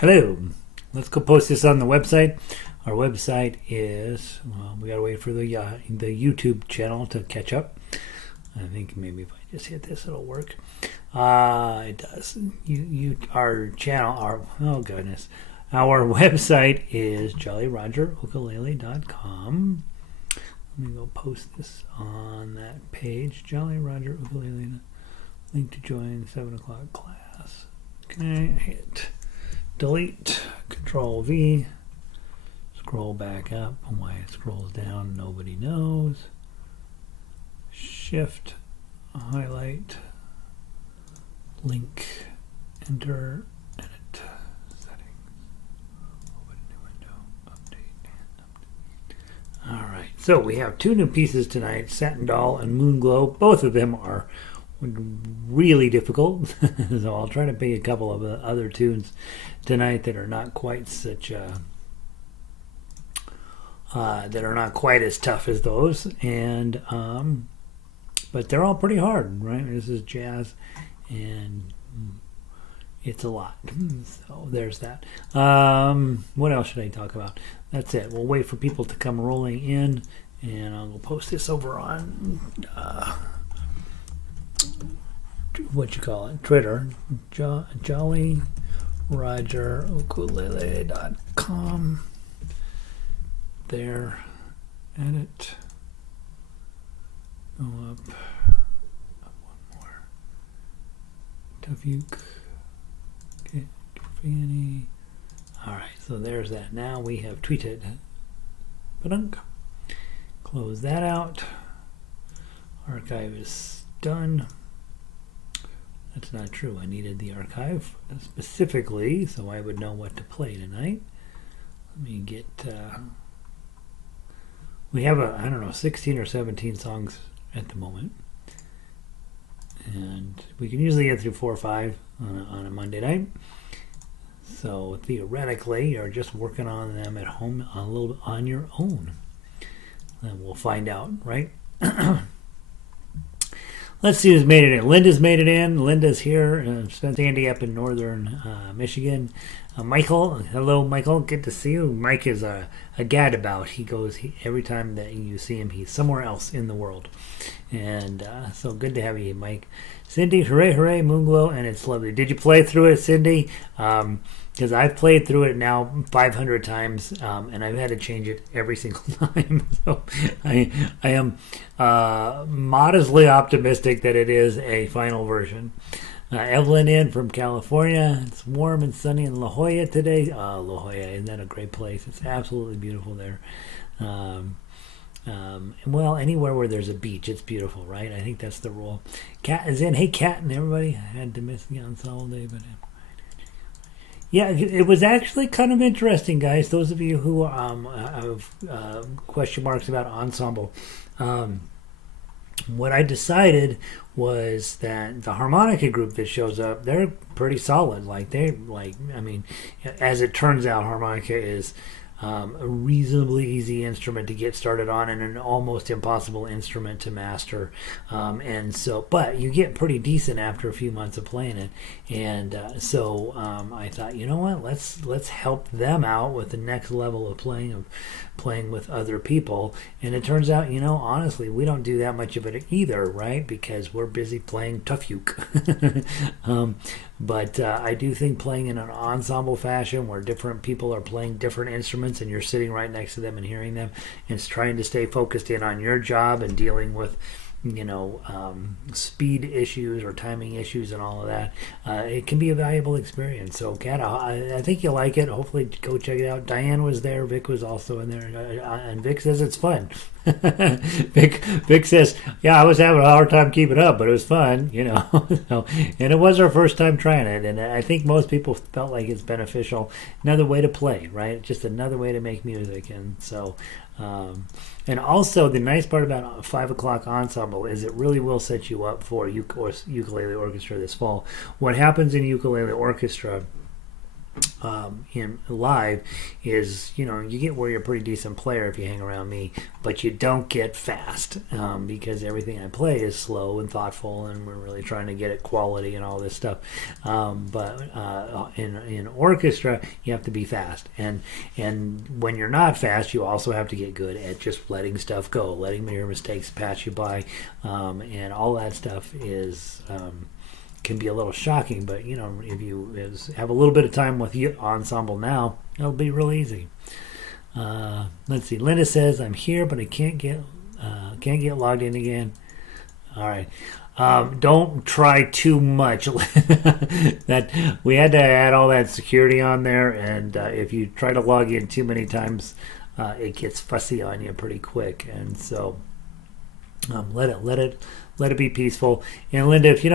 Hello. Let's go post this on the website. Our website is, well, we gotta wait for the YouTube channel to catch up. I think maybe if I just hit this, it'll work. It does. Our channel, oh goodness. Our website is jollyrogerukulele.com. Let me go post this on that page. Jolly Roger Ukulele. Link to join 7 o'clock class. Okay, hit delete, Control V, scroll back up. Why it scrolls down, nobody knows. Shift, highlight, link, enter, edit, settings, open new window, update. Alright, so we have two new pieces tonight, Satin Doll and Moonglow. Both of them are really difficult, so I'll try to pick a couple of other tunes tonight that are not quite such that are not quite as tough as those, and but they're all pretty hard, right? This is jazz, and it's a lot. So there's that. What else should I talk about? That's it. We'll wait for people to come rolling in, and I'll post this over on Twitter, jollyrogerukulele.com. There, edit, go up one more, Tafuk, okay, Fanny. Alright, so there's that. Now we have tweeted. Ba-dunk. Close that out. Archive is done. That's not true. I needed the archive specifically so I would know what to play tonight. Let me get we have 16 or 17 songs at the moment, and we can usually get through 4 or 5 on a Monday night. So theoretically, you're just working on them at home a little bit on your own, and we'll find out, right? Let's see who's made it in. Linda's made it in. Linda's here. Sandy up in northern Michigan. Michael, hello, Michael. Good to see you. Mike is a gadabout. Every time that you see him, he's somewhere else in the world. And so good to have you, Mike. Cindy, hooray, hooray, Moonglow, and it's lovely. Did you play through it, Cindy? Because I've played through it now 500 times, and I've had to change it every single time. So I am modestly optimistic that it is a final version. Evelyn in from California. It's warm and sunny in La Jolla today. La Jolla, isn't that a great place? It's absolutely beautiful there. Well, anywhere where there's a beach, it's beautiful, right? I think that's the rule. Kat is in. Hey, Kat and everybody. I had to miss the ensemble day, but yeah, it was actually kind of interesting, guys. Those of you who have question marks about ensemble, what I decided was that the harmonica group that shows up, they're pretty solid. As it turns out, harmonica is a reasonably easy instrument to get started on and an almost impossible instrument to master. But you get pretty decent after a few months of playing it. And so I thought, you know what, let's help them out with the next level of playing with other people. And it turns out, honestly, we don't do that much of it either, right? Because we're busy playing Tafuk. But I do think playing in an ensemble fashion where different people are playing different instruments and you're sitting right next to them and hearing them and trying to stay focused in on your job and dealing with speed issues or timing issues and all of that, it can be a valuable experience. So Kat, I think you'll like it. Hopefully go check it out. Diane was there. Vic was also in there, and Vic says it's fun. Vic says, yeah, I was having a hard time keeping up, but it was fun, So, and it was our first time trying it, and I think most people felt like it's beneficial. Another way to play, right? Just another way to make music. And so and also the nice part about 5 o'clock ensemble is it really will set you up for ukulele orchestra this fall. What happens in ukulele orchestra in live is, you get where you're a pretty decent player if you hang around me, but you don't get fast because everything I play is slow and thoughtful, and we're really trying to get it quality and all this stuff. But in orchestra, you have to be fast, and when you're not fast, you also have to get good at just letting stuff go, letting your mistakes pass you by, and all that stuff is. Can be a little shocking, but if you have a little bit of time with your ensemble now, it'll be real easy. Let's see. Linda says, "I'm here, but I can't get logged in again." All right. Don't try too much. That we had to add all that security on there, and if you try to log in too many times, it gets fussy on you pretty quick, and so let it be peaceful. And Linda, if you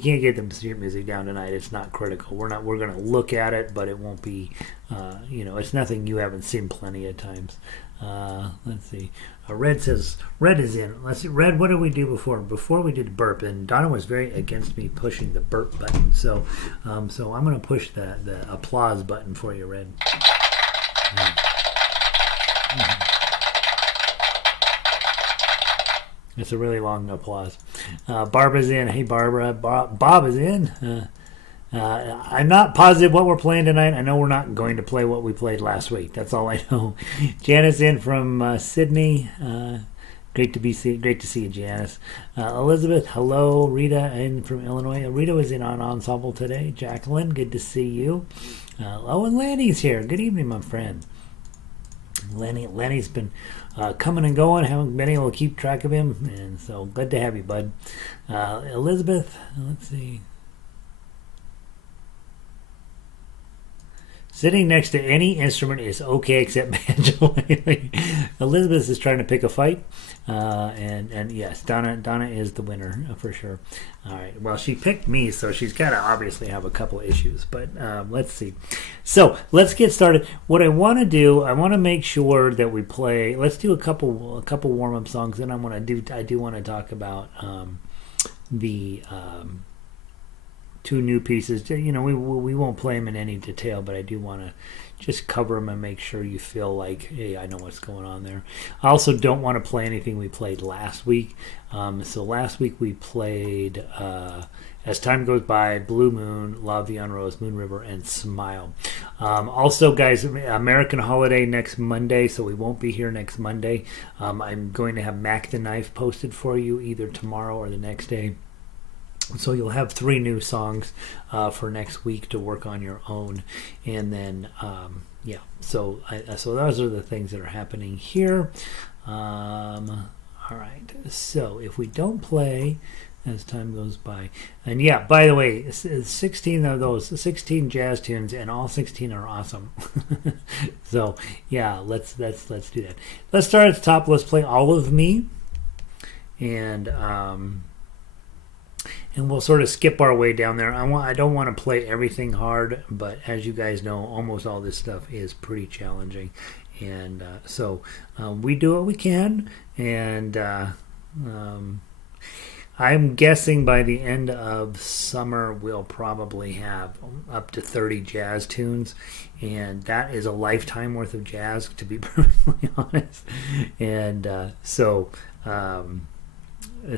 can't get the sheet music down tonight, it's not critical. We're going to look at it, but it won't be. It's nothing you haven't seen plenty of times. Let's see. Red says Red is in. Let's see. Red, what did we do before? Before we did burp, and Donna was very against me pushing the burp button. So I'm going to push the applause button for you, Red. It's a really long applause. Barbara's in. Hey, Barbara. Bob is in. I'm not positive what we're playing tonight. I know we're not going to play what we played last week. That's all I know. Janice in from Sydney. Great to see you, Janice. Elizabeth, hello. Rita in from Illinois. Rita was in on ensemble today. Jacqueline, good to see you. And Lanny's here. Good evening, my friend. Lenny's been coming and going. Haven't been able to keep track of him, and so good to have you, bud. Elizabeth, let's see. Sitting next to any instrument is okay except banjo. Elizabeth is trying to pick a fight, and yes, Donna is the winner for sure. All right, well, she picked me, so she's got to obviously have a couple issues, but let's see. So let's get started. What I want to do, I want to make sure that we play. Let's do a couple warm up songs, and I do want to talk about the. Two new pieces. We won't play them in any detail, but I do want to just cover them and make sure you feel like, hey, I know what's going on there. I also don't want to play anything we played last week. So last week we played As Time Goes By, Blue Moon, La Vie en Rose, Moon River, and Smile. Also, guys, American Holiday next Monday, so we won't be here next Monday. I'm going to have Mac the Knife posted for you either tomorrow or the next day. So you'll have 3 new songs for next week to work on your own, and then So those are the things that are happening here. All right. So if we don't play As Time Goes By, and yeah, by the way, 16 of those 16 jazz tunes, and all 16 are awesome. So yeah, let's do that. Let's start at the top. Let's play All of Me, and we'll sort of skip our way down there. I don't want to play everything hard, but as you guys know, almost all this stuff is pretty challenging. And so we do what we can. And I'm guessing by the end of summer, we'll probably have up to 30 jazz tunes. And that is a lifetime worth of jazz, to be perfectly honest. And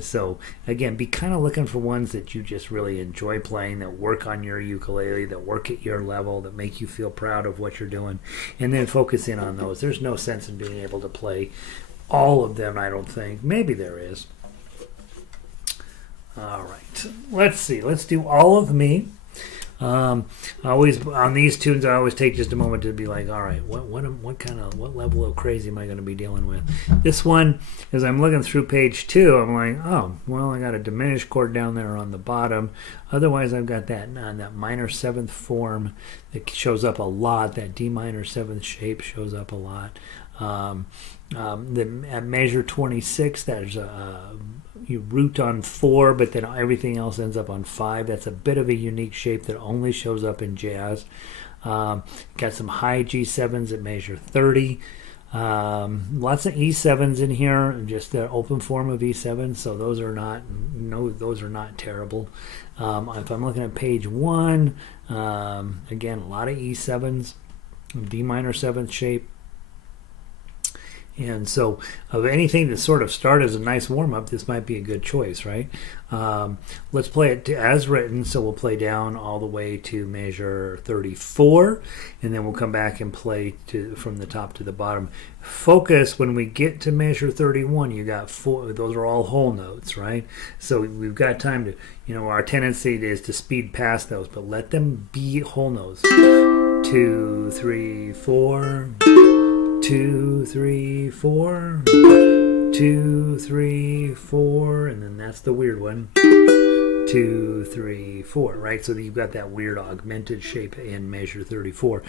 So again, be kind of looking for ones that you just really enjoy playing, that work on your ukulele, that work at your level, that make you feel proud of what you're doing, and then focus in on those. There's no sense in being able to play all of them, I don't think. Maybe there is. All right, let's see. Let's do All of Me. Always on these tunes, I always take just a moment to be like, all right, what level of crazy am I going to be dealing with? This one, as I'm looking through page 2, I'm like, oh, well, I got a diminished chord down there on the bottom. Otherwise, I've got that minor 7th form that shows up a lot. That D minor 7th shape shows up a lot. At measure 26, there's you root on 4, but then everything else ends up on 5. That's a bit of a unique shape that only shows up in jazz. Got some high G7s at measure 30. Lots of E7s in here, just the open form of E7, so those are not terrible. If I'm looking at page 1, again, a lot of E7s, D minor 7th shape. And so of anything to sort of start as a nice warm-up, this might be a good choice, right? Let's play it as written. So we'll play down all the way to measure 34, and then we'll come back and play from the top to the bottom. Focus when we get to measure 31, you got 4, those are all whole notes, right? So we've got time to, our tendency is to speed past those, but let them be whole notes. 2, 3, 4... 2, 3, 4, 2, 3, 4, and then that's the weird one. 2, 3, 4, right? So you've got that weird augmented shape in measure 34.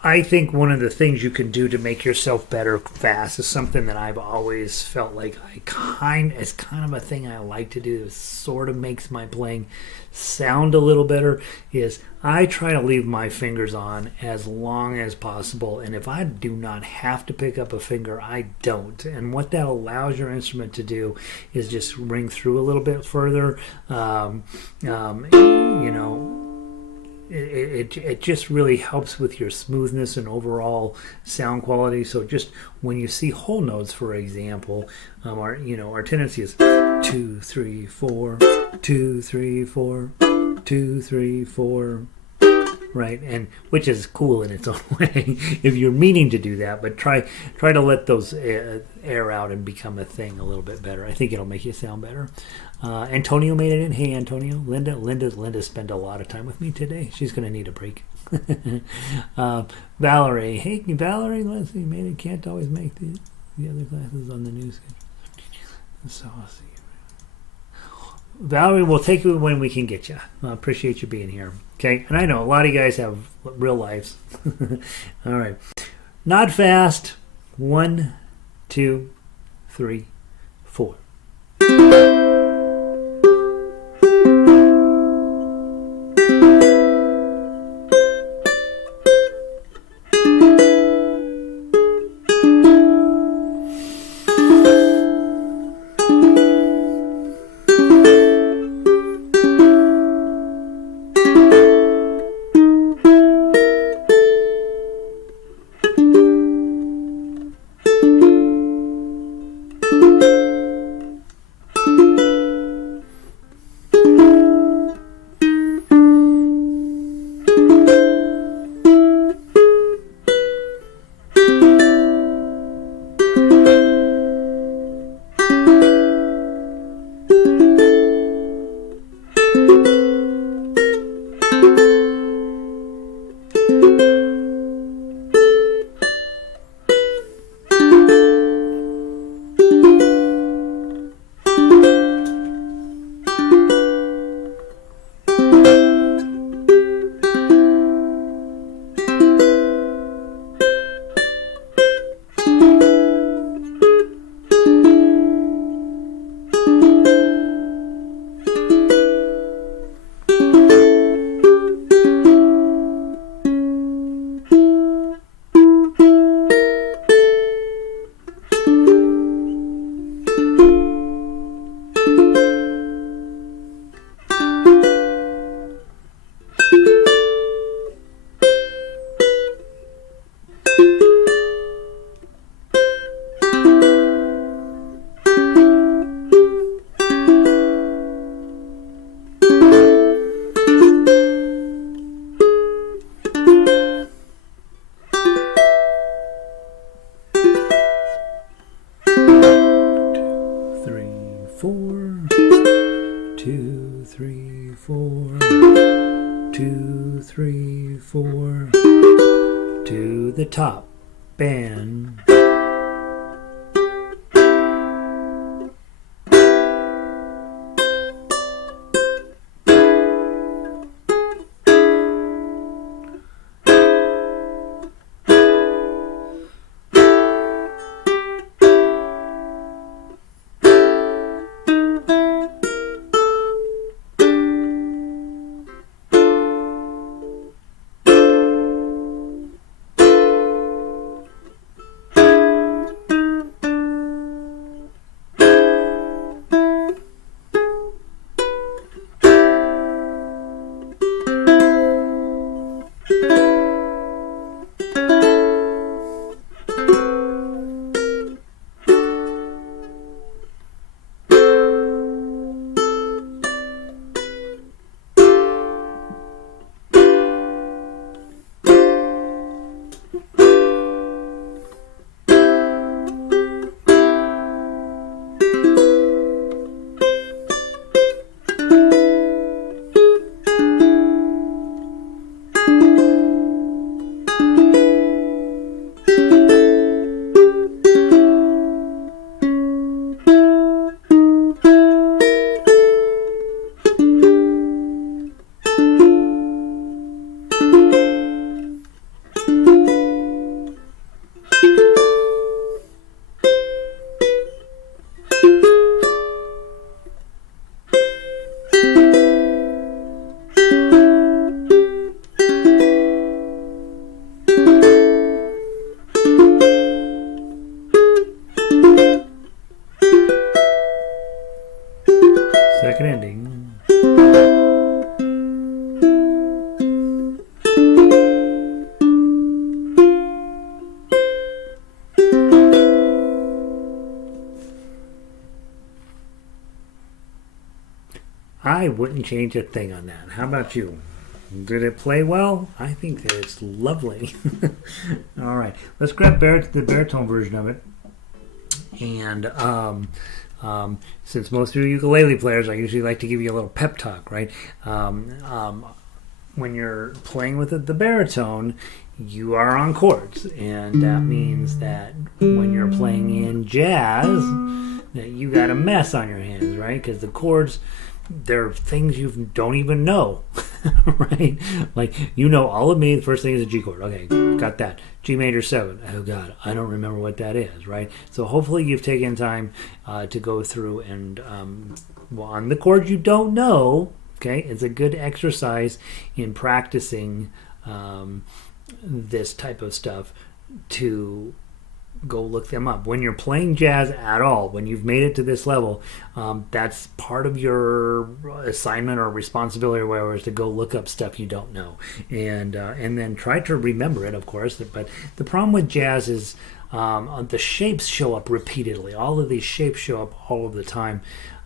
I think one of the things you can do to make yourself better fast is something that I've always felt like it's kind of a thing I like to do. It sort of makes my playing sound a little better. Is I try to leave my fingers on as long as possible, and if I do not have to pick up a finger, I don't. And what that allows your instrument to do is just ring through a little bit further. It just really helps with your smoothness and overall sound quality. So just when you see whole notes, for example, our tendency is 2, 3, 4, 2, 3, 4, 2, 3, 4, right? And which is cool in its own way if you're meaning to do that, but try to let those air out and become a thing a little bit better. I think it'll make you sound better. Antonio made it in. Hey, Antonio. Linda spent a lot of time with me today. She's going to need a break. Valerie. Hey, Valerie. Leslie made it. Can't always make the other classes on the news schedule. So I'll see you. Valerie, we'll take you when we can get you. I appreciate you being here. Okay? And I know a lot of you guys have real lives. All right. Not fast. 1, 2, 3, 4. To the top band. I wouldn't change a thing on that. How about you? Did it play well? I think that it's lovely. All right, let's grab the baritone version of it. And since most of you ukulele players, I usually like to give you a little pep talk, right? When you're playing with the baritone, you are on chords, and that means that when you're playing in jazz, that you got a mess on your hands, right? Because the chords, they're things you don't even know, right? Like, you know, all of me, the first thing is a G chord. Okay, got that. G major 7. Oh, God, I don't remember what that is, right? So hopefully you've taken time to go through and, on the chords you don't know, okay, it's a good exercise in practicing this type of stuff to go look them up. When you're playing jazz at all, when you've made it to this level, that's part of your assignment or responsibility or whatever, is to go look up stuff you don't know, and then try to remember it, of course. But the problem with jazz is the shapes show up repeatedly. All of these shapes show up all of the time.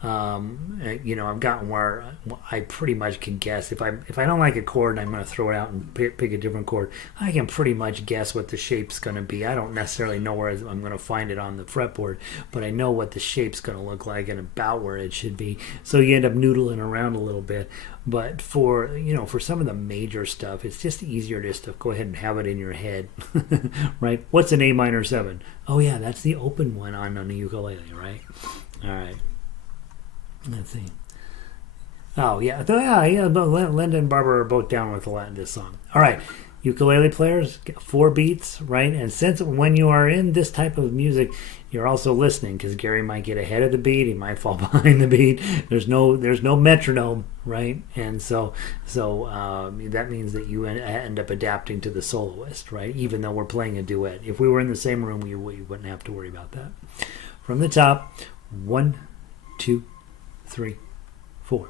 I've gotten where I pretty much can guess if I don't like a chord and I'm going to throw it out and pick a different chord, I can pretty much guess what the shape's going to be. I don't necessarily know where I'm going to find it on the fretboard, but I know what the shape's going to look like and about where it should be. So you end up noodling around a little bit. But for some of the major stuff, it's just easier just to go ahead and have it in your head, right? What's an A minor 7? Oh yeah, that's the open one on the ukulele, right? All right. Let's see. Oh, yeah. But Linda and Barbara are both down with this song. All right. Ukulele players, 4 beats, right? And since when you are in this type of music, you're also listening, because Gary might get ahead of the beat. He might fall behind the beat. There's no metronome, right? And so that means that you end up adapting to the soloist, right? Even though we're playing a duet. If we were in the same room, we wouldn't have to worry about that. From the top, 1, 2, 3, 4.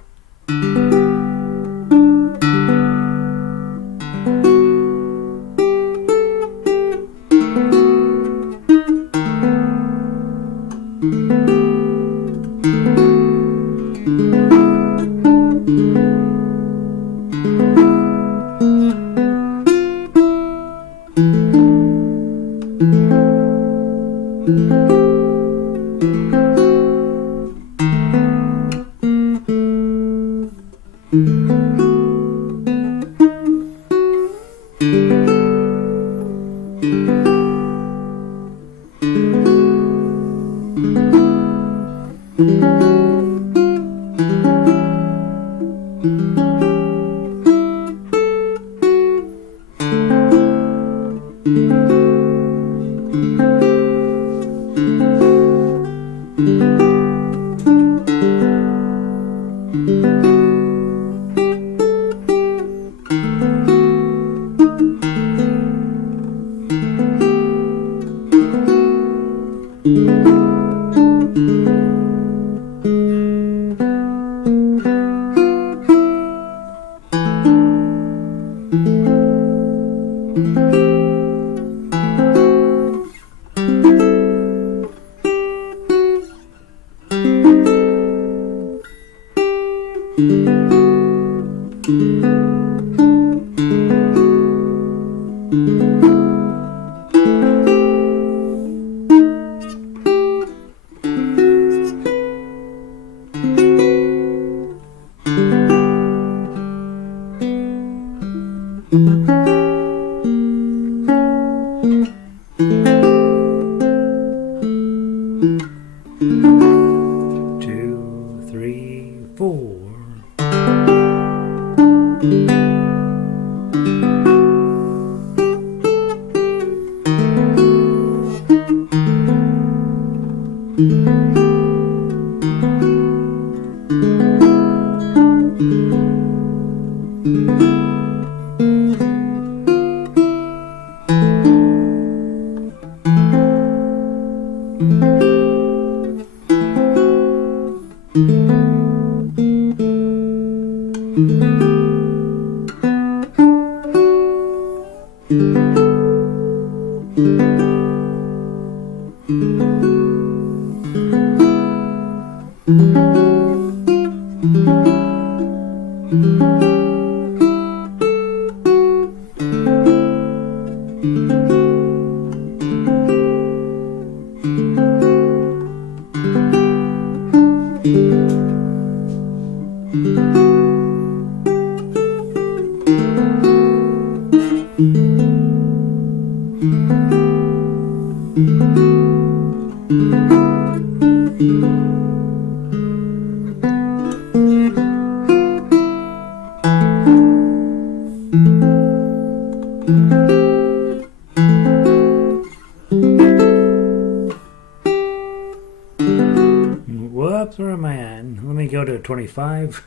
Whoops, where am I at? Let me go to 25.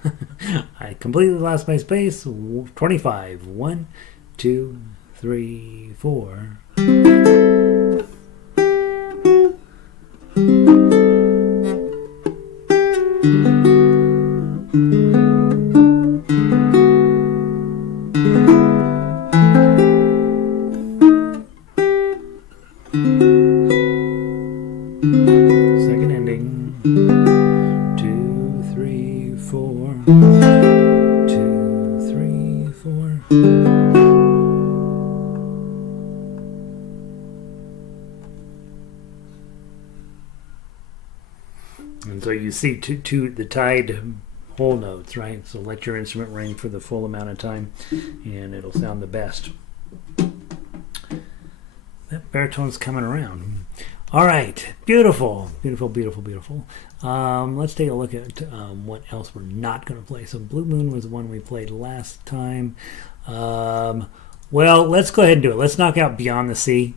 I completely lost my space. 25. 1, 2, 3, 4. Second ending. 2, 3, 4. 2, 3, 4. And so you see the tied whole notes, right? So let your instrument ring for the full amount of time and it'll sound the best. That baritone's coming around. All right, beautiful, beautiful, beautiful, beautiful. Let's take a look at what else we're not going to play. So Blue Moon was the one we played last time. Well, let's go ahead and do it. Let's knock out Beyond the Sea.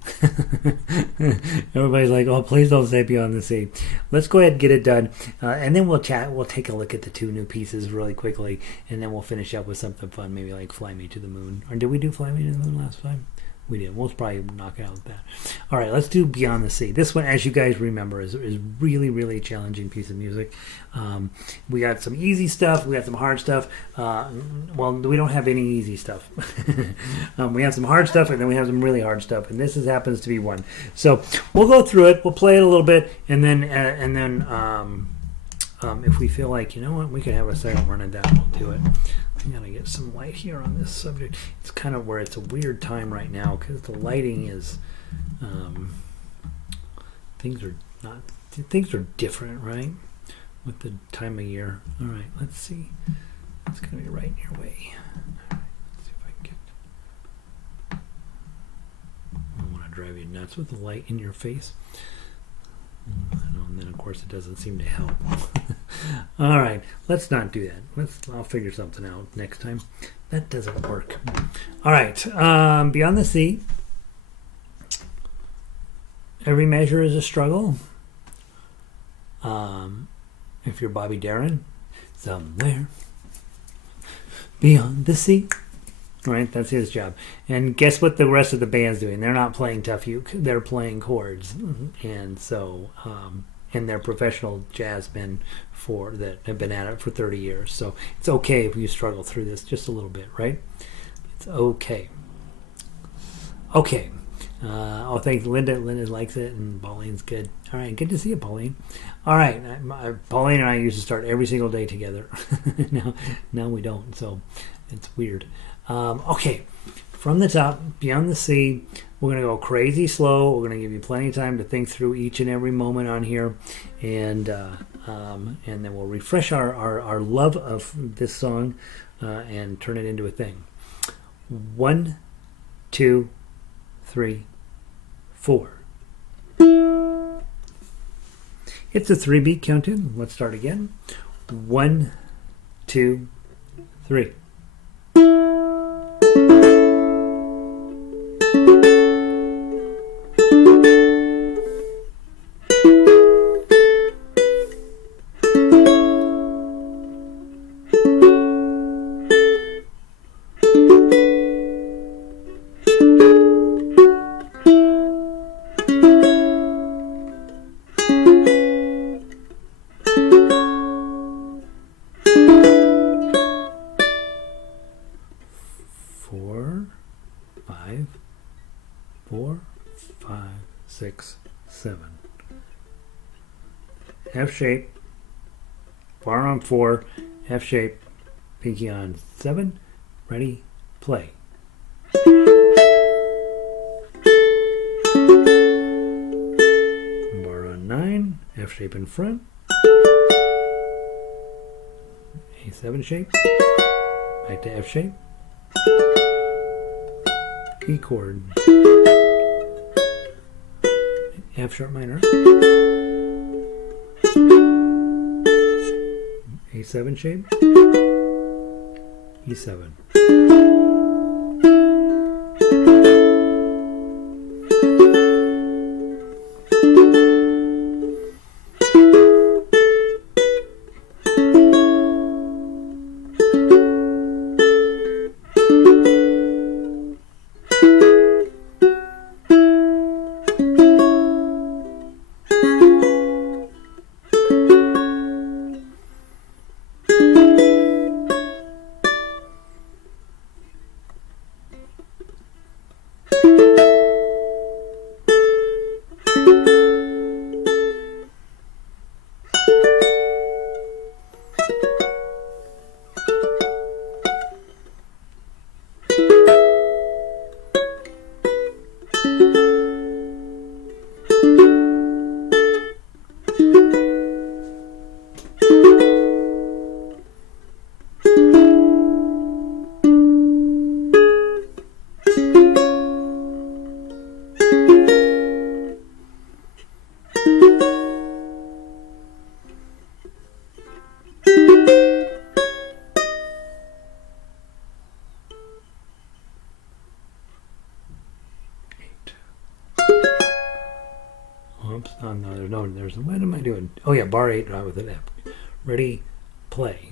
Everybody's like, oh, please don't say Beyond the Sea. Let's go ahead and get it done. And then we'll chat. We'll take a look at the two new pieces really quickly. And then we'll finish up with something fun, maybe like Fly Me to the Moon. Or did we do Fly Me to the Moon last time? We did. We'll probably knock it out with that. All right, let's do Beyond the Sea. This one, as you guys remember, is really, really challenging piece of music. We got some easy stuff. We got some hard stuff. Well, we don't have any easy stuff. We have some hard stuff, and then we have some really hard stuff. And this happens to be one. So we'll go through it. We'll play it a little bit, and then if we feel like, you know what, we could have a second run at that, we'll do it. I'm going to get some light here on this subject. It's kind of where it's a weird time right now because the lighting is, things are different, right? With the time of year. All right, let's see. It's going to be right in your way. All right, let's see if I can get, I don't want to drive you nuts with the light in your face. And then, of course, it doesn't seem to help. All right, let's not do that. I'll figure something out next time. That doesn't work. All right, Beyond the Sea. Every measure is a struggle. If you're Bobby Darin, somewhere beyond the sea. Right, that's his job. And guess what the rest of the band's doing? They're not playing tough uke. They're playing chords. And so, and they're professional jazz men that have been at it for 30 years. So it's okay if you struggle through this just a little bit, right? It's okay. Okay. Thanks, Linda. Linda likes it, and Pauline's good. All right, good to see you, Pauline. All right, Pauline and I used to start every single day together. now we don't, so it's weird. Okay, from the top, Beyond the Sea, we're going to go crazy slow. We're going to give you plenty of time to think through each and every moment on here, and then we'll refresh our love of this song and turn it into a thing. 1, 2, 3, 4. It's a 3-beat count-in. Let's start again. 1, 2, 3. F shape, bar on 4, F shape, pinky on 7, ready, play. Bar on 9, F shape in front, A7 shape, back to F shape, E chord, F sharp minor, A7 shape, E7. Oops. Oh, no, there's, what am I doing? Oh, yeah, bar 8 with an F. Ready, play.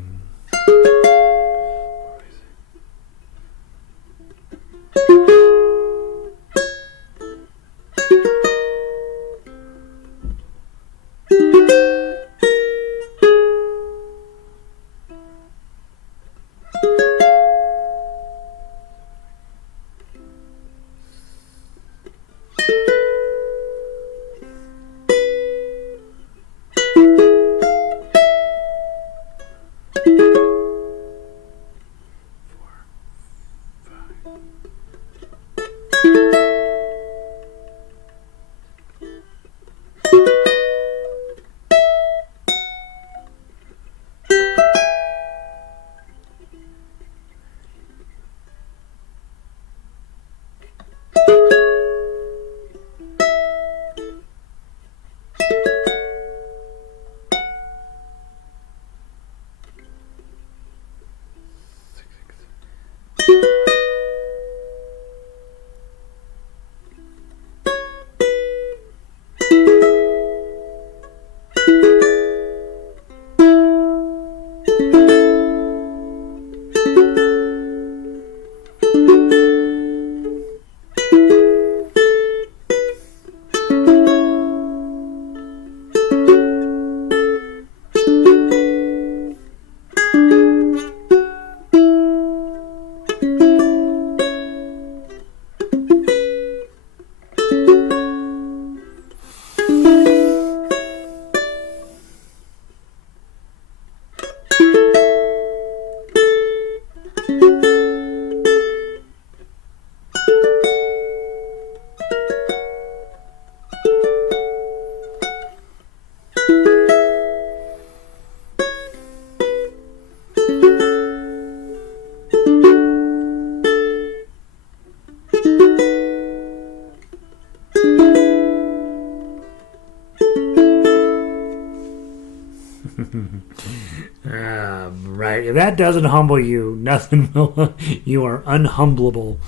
Right. If that doesn't humble you, nothing will. You are unhumbleable.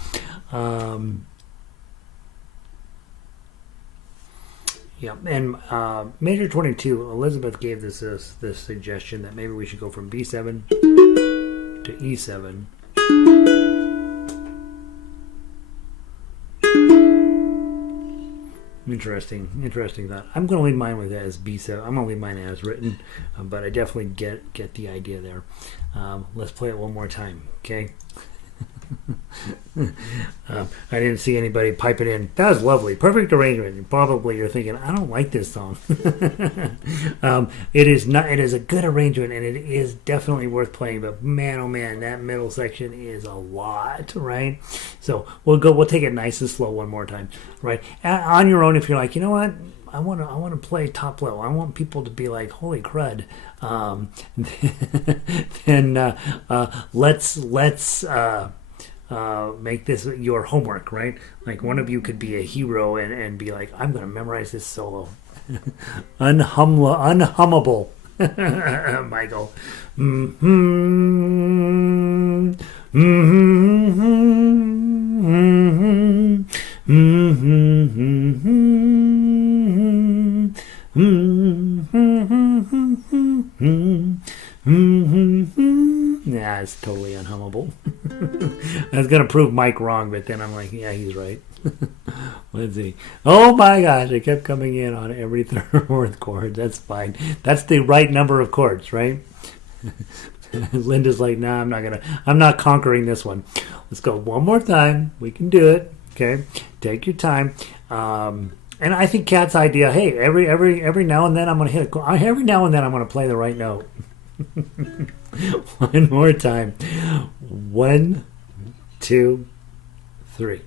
Yeah, and Major 22, Elizabeth gave this suggestion that maybe we should go from B7 to E7. Interesting thought. I'm going to leave mine with that as B7. I'm going to leave mine as written, but I definitely get the idea there. Let's play it one more time, okay? I didn't see anybody pipe it in. That was lovely. Perfect arrangement. Probably you're thinking, I don't like this song. It is not. It is a good arrangement, and it is definitely worth playing. But man, oh man, that middle section is a lot, right? So we'll take it nice and slow one more time, right? On your own, if you're like, you know what, I want to play top low. I want people to be like, holy crud. Then let's make this your homework, right? Like one of you could be a hero and be like, I'm going to memorize this solo. Unhummable. Michael. Mm-hmm. Mm-hmm. Mm-hmm. Mm-hmm. Yeah, it's totally unhummable. I was going to prove Mike wrong, but then I'm like, yeah, he's right. Let's see. Oh my gosh, it kept coming in on every third or fourth chord. That's fine. That's the right number of chords, right? Linda's like, nah, I'm not conquering this one. Let's go one more time. We can do it. Okay. Take your time. And I think Kat's idea, hey, every now and then I'm going to hit every now and then I'm going to play the right note. One more time. 1, 2, 3.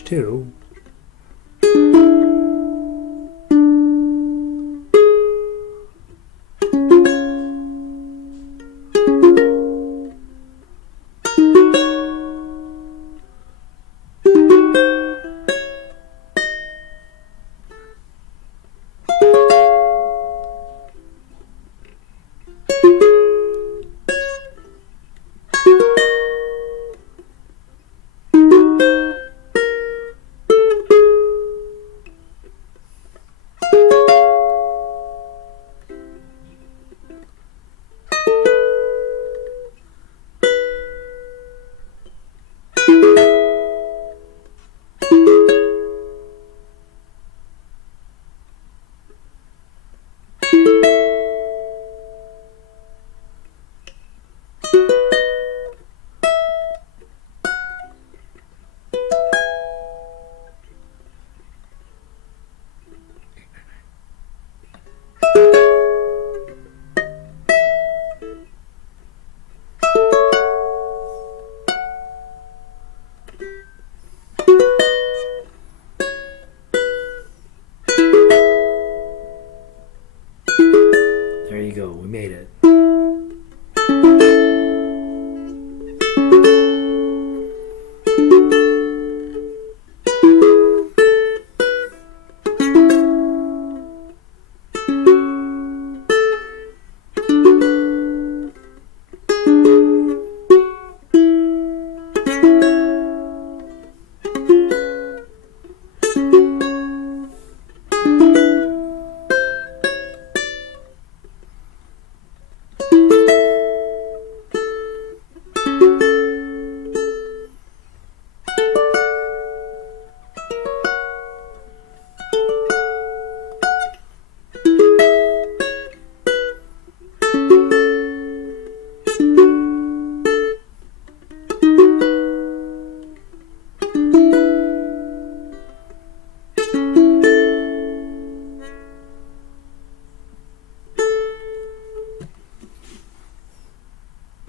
range too. There you go, we made it.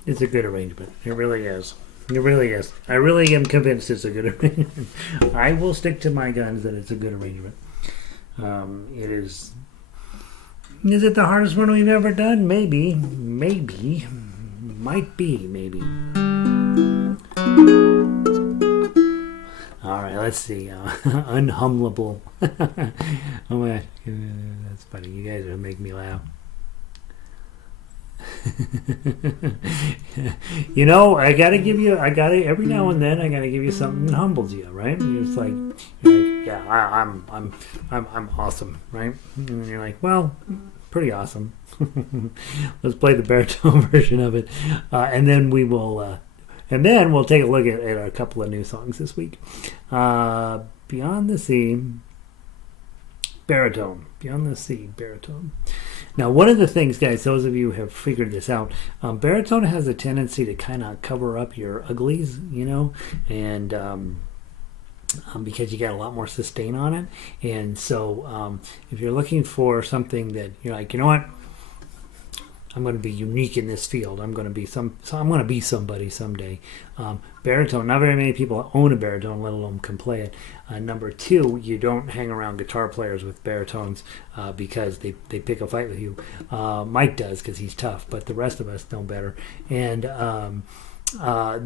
It's a good arrangement. It really is. It really is. I really am convinced it's a good arrangement. I will stick to my guns that it's a good arrangement. It is. Is it the hardest one we've ever done? Maybe. Maybe. Might be. Maybe. All right. Let's see. Unhumblable. Oh my gosh. That's funny. You guys are making me laugh. You know, I gotta every now and then I gotta give you something that humbles you, right? And it's like, yeah, I'm awesome, right? And you're like, well, pretty awesome. Let's play the baritone version of it, and then we'll take a look at a couple of new songs this week. Beyond the Sea, baritone. Beyond the Sea, baritone. Now, one of the things, guys, those of you who have figured this out, baritone has a tendency to kind of cover up your uglies, you know, and because you got a lot more sustain on it. And so if you're looking for something that you're like, you know what, I'm going to be unique in this field. I'm going to be somebody someday. Baritone. Not very many people own a baritone, let alone can play it. Number two, you don't hang around guitar players with baritones because they pick a fight with you. Mike does because he's tough, but the rest of us know better. And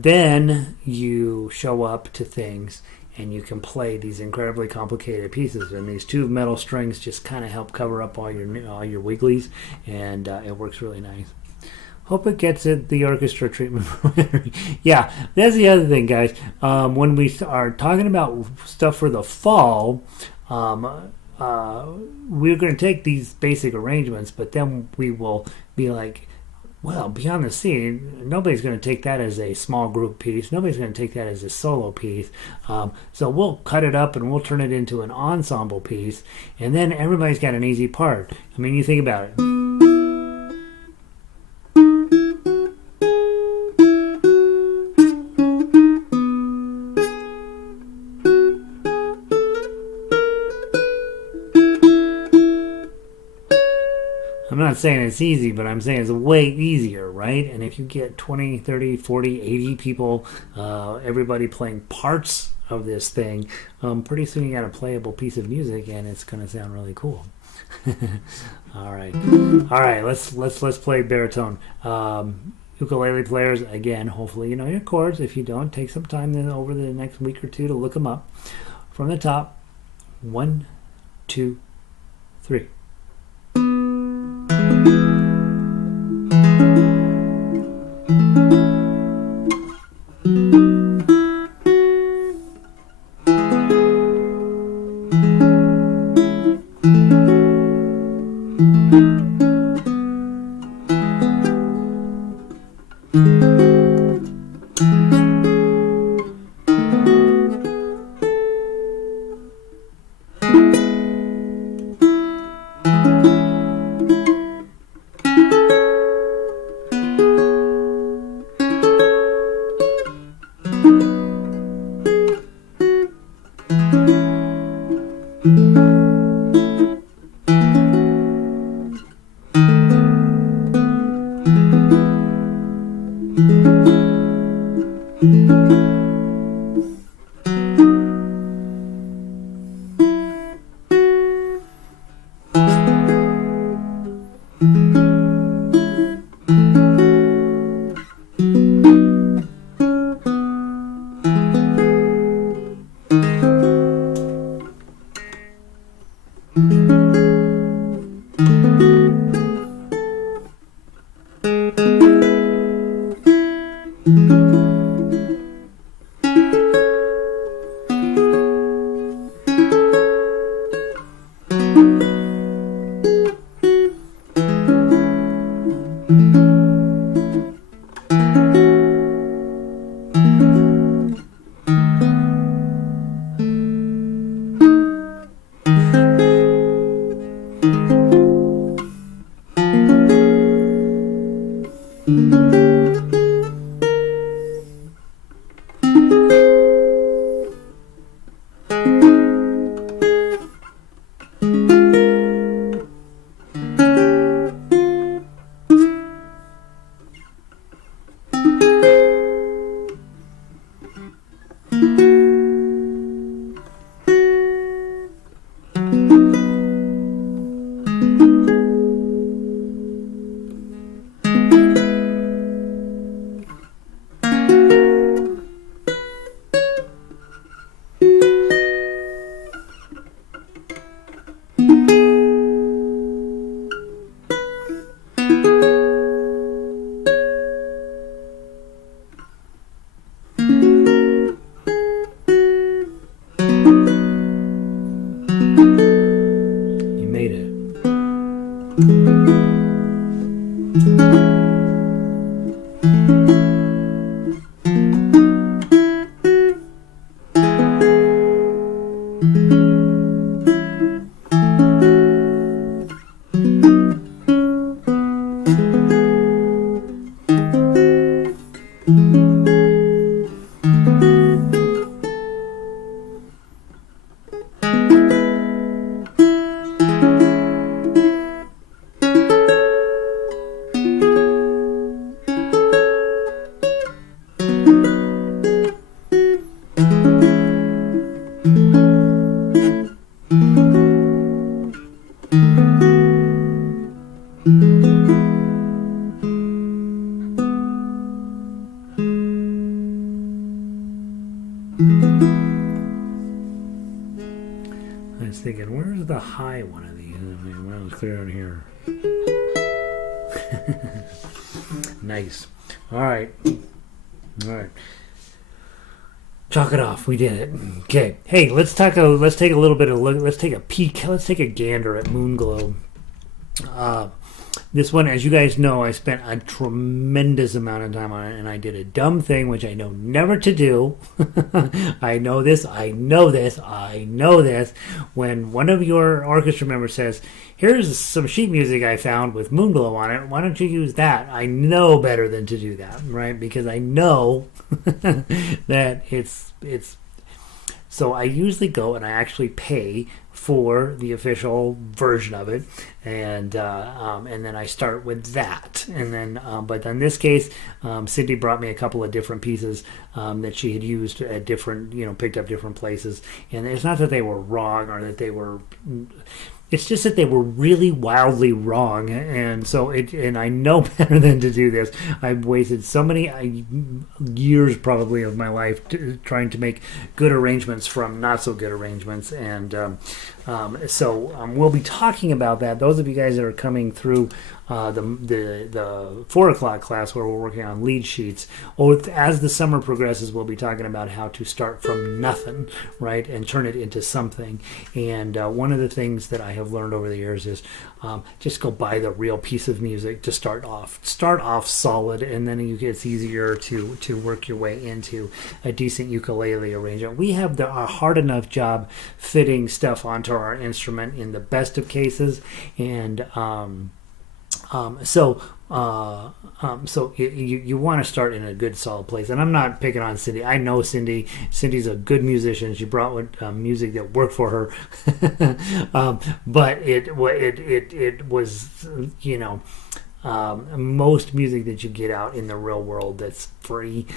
then you show up to things and you can play these incredibly complicated pieces, and these two metal strings just kind of help cover up all your wigglies, and it works really nice. Hope it gets the orchestra treatment. Yeah, that's the other thing, guys. When we are talking about stuff for the fall, we're going to take these basic arrangements, but then we will be like, well, Beyond the Sea, nobody's going to take that as a small group piece. Nobody's going to take that as a solo piece. So we'll cut it up and we'll turn it into an ensemble piece. And then everybody's got an easy part. I mean, you think about it. I'm not saying it's easy, but I'm saying it's way easier, right? And if you get 20, 30, 40, 80 people, everybody playing parts of this thing, pretty soon you got a playable piece of music, and it's going to sound really cool. All right. Let's play baritone. Ukulele players, again, hopefully you know your chords. If you don't, take some time then over the next week or two to look them up. From the top, 1, 2, 3. I was thinking, where's the high one of these? I mean, well, it's clear on here. Nice. All right. Chalk it off. We did it. Okay. Hey, let's take a little bit of look. Let's take a peek. Let's take a gander at Moonglow. This one, as you guys know, I spent a tremendous amount of time on it, and I did a dumb thing, which I know never to do. I know this. When one of your orchestra members says, here's some sheet music I found with Moonglow on it, why don't you use that? I know better than to do that, right? Because I know that it's So I usually go and I actually pay for the official version of it, and then I start with that, and then but in this case, Cindy brought me a couple of different pieces that she had used at different, picked up different places, and it's not that they were wrong or that they were. It's just that they were really wildly wrong, and and I know better than to do this. I've wasted so many years, probably, of my life trying to make good arrangements from not so good arrangements, and we'll be talking about that. Those of you guys that are coming through the 4 o'clock class where we're working on lead sheets, or as the summer progresses, we'll be talking about how to start from nothing, right, and turn it into something. And one of the things that I have learned over the years is just go buy the real piece of music to start off. Start off solid, and then it's easier to work your way into a decent ukulele arrangement. We have a hard enough job fitting stuff onto our instrument in the best of cases, and so you want to start in a good solid place. And I'm not picking on Cindy. I know Cindy. Cindy's a good musician. She brought music that worked for her, but it was most music that you get out in the real world that's free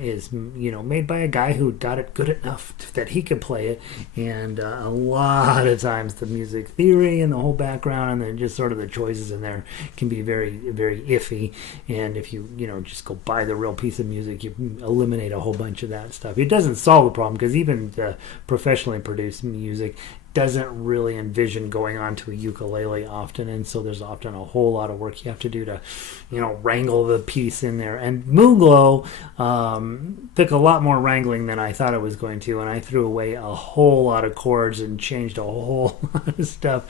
is made by a guy who got it good enough that he could play it, and a lot of times the music theory and the whole background and then just sort of the choices in there can be very, very iffy. And if you just go buy the real piece of music, you eliminate a whole bunch of that stuff. It doesn't solve the problem, because even the professionally produced music doesn't really envision going onto a ukulele often, and so there's often a whole lot of work you have to do to wrangle the piece in there. And Moonglow took a lot more wrangling than I thought it was going to, and I threw away a whole lot of chords and changed a whole lot of stuff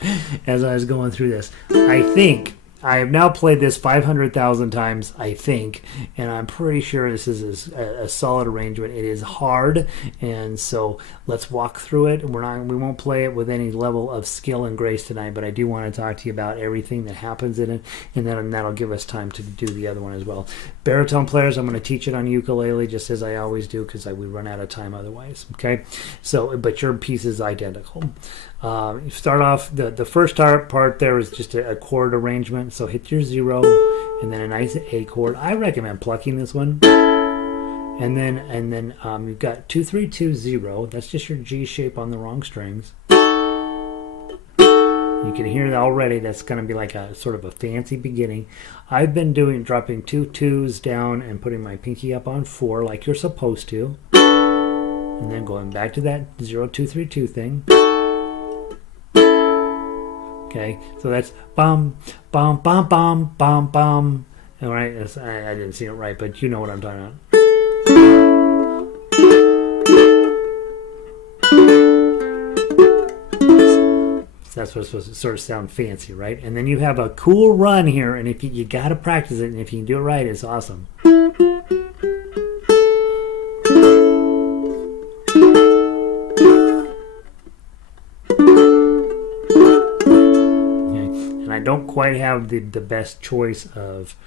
as I was going through this. I think I have now played this 500,000 times, I think, and I'm pretty sure this is a solid arrangement. It is hard, and so let's walk through it. We won't play it with any level of skill and grace tonight, but I do want to talk to you about everything that happens in it, and then that'll give us time to do the other one as well. Baritone players, I'm going to teach it on ukulele, just as I always do, because we run out of time otherwise. Okay, but your piece is identical. You start off, the first part there is just a chord arrangement, so hit your 0 and then a nice A chord. I recommend plucking this one, and then you've got 2 3 2 0. That's just your G shape on the wrong strings. You can hear that already. That's going to be like a sort of a fancy beginning. I've been dropping 2 2s down and putting my pinky up on 4 like you're supposed to, and then going back to that 0 2 3 2 thing. Okay, so that's bum, bum, bum, bum, bum, bum. All right, I didn't see it right, but you know what I'm talking about. That's what's supposed to sort of sound fancy, right? And then you have a cool run here, and if you got to practice it, and if you can do it right, it's awesome. I don't quite have the best choice of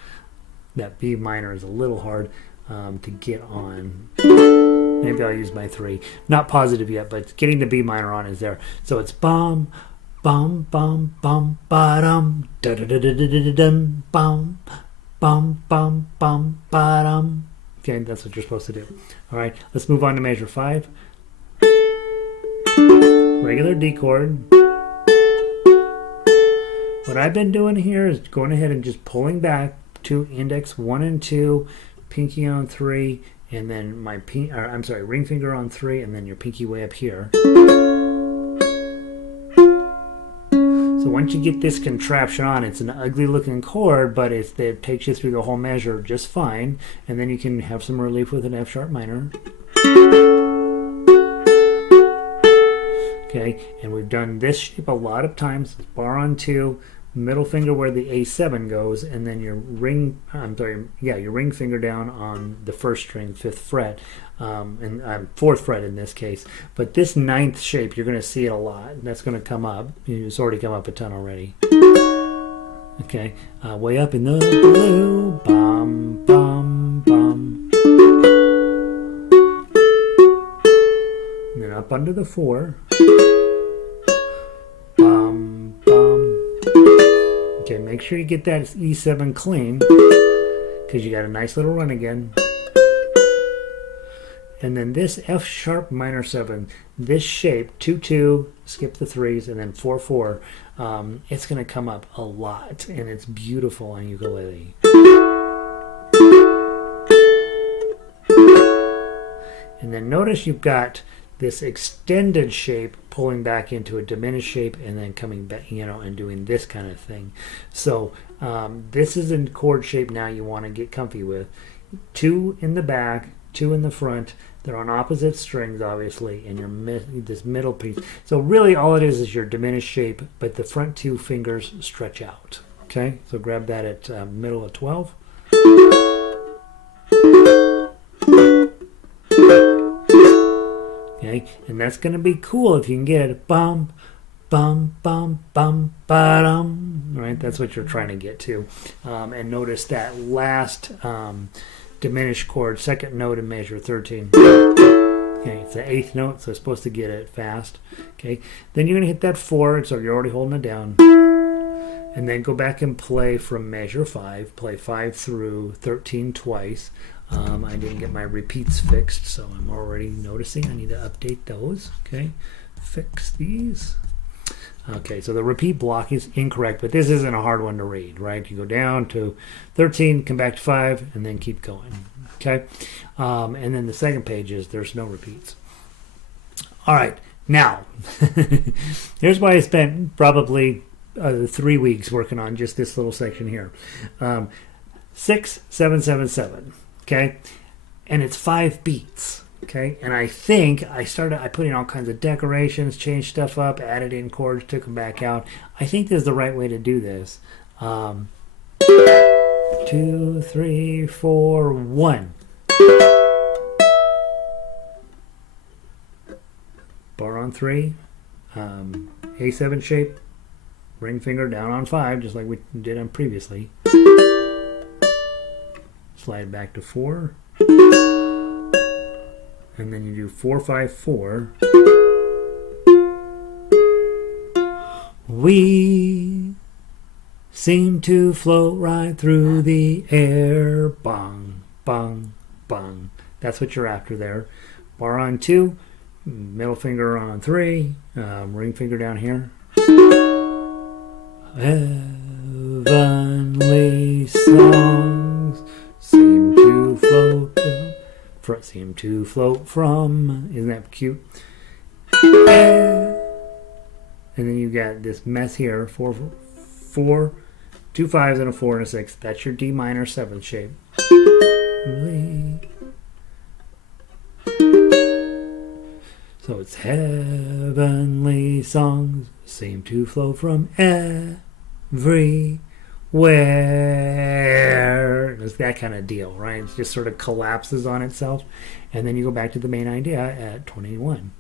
that B minor. Is a little hard to get on. Maybe I'll use my 3. Not positive yet, but getting the B minor on is there. So it's bum, bum, bum, bum, ba-dum, da-da-da-da-da-da-dum, bum, bum, bum, bum, ba-dum. Okay, that's what you're supposed to do. All right, let's move on to measure 5. Regular D chord. What I've been doing here is going ahead and just pulling back to index 1 and 2, pinky on 3, and then ring finger on 3, and then your pinky way up here. So once you get this contraption on, it's an ugly looking chord, but it takes you through the whole measure just fine, and then you can have some relief with an F sharp minor. Okay, and we've done this shape a lot of times. Bar on 2, middle finger where the A7 goes, and then your ring finger down on the 1st string, 5th fret, and 4th fret in this case. But this 9th shape, you're going to see it a lot. That's going to come up. It's already come up a ton already. Okay, way up in the blue, bum, bum, bum. And then up under the 4. Bum, bum. Okay, make sure you get that E7 clean, because you got a nice little run again. And then this F sharp minor 7, this shape, 2-2, skip the 3s, and then 4-4, it's going to come up a lot, and it's beautiful on ukulele. And then notice you've got this extended shape pulling back into a diminished shape and then coming back, and doing this kind of thing. So this is in chord shape now you want to get comfy with. 2 in the back, 2 in the front. They're on opposite strings, obviously, and this middle piece. So really all it is your diminished shape, but the front 2 fingers stretch out. Okay, so grab that at middle of 12. Okay, and that's going to be cool if you can get it. Bum, bum, bum, bum, ba-dum. Right, that's what you're trying to get to. And notice that last diminished chord, second note in measure 13. Okay, it's the 8th note, so it's supposed to get it fast. Okay, then you're going to hit that 4, so you're already holding it down. And then go back and play from measure 5. Play 5 through 13 twice. I didn't get my repeats fixed, so I'm already noticing I need to update those. Okay, fix these. Okay, so the repeat block is incorrect, but this isn't a hard one to read, right? You go down to 13, come back to 5, and then keep going. Okay, and then the second page is there's no repeats. All right, now here's why I spent probably 3 weeks working on just this little section here. 6, 7, 7, 7. Okay, and it's 5 beats. Okay, and I think I put in all kinds of decorations, changed stuff up, added in chords, took them back out. I think this is the right way to do this. 2, 3, 4, 1. Bar on 3, A7 shape, ring finger down on 5, just like we did on previously. Slide back to 4. And then you do 4, 5, 4. We seem to float right through the air. Bong, bong, bong. That's what you're after there. Bar on 2, middle finger on 3, ring finger down here. Heavenly songs seem to float from. Isn't that cute? And then you got this mess here. 4, 2 5s and a 4 and a 6. That's your D minor 7th shape. So it's heavenly songs seem to flow from everywhere. It's that kind of deal, right? It just sort of collapses on itself. And then you go back to the main idea at 21.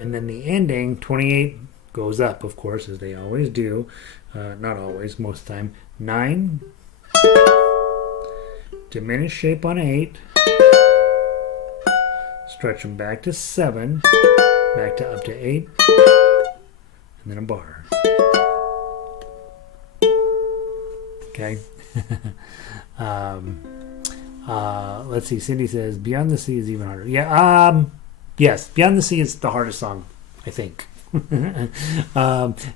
And then the ending, 28, goes up, of course, as they always do. Not always, most of the time. 9, diminished shape on 8, stretch them back to 7, back to up to 8, and then a bar. Okay. Let's see. Cindy says, Beyond the Sea is even harder. Yeah, yes, Beyond the Sea is the hardest song, I think. This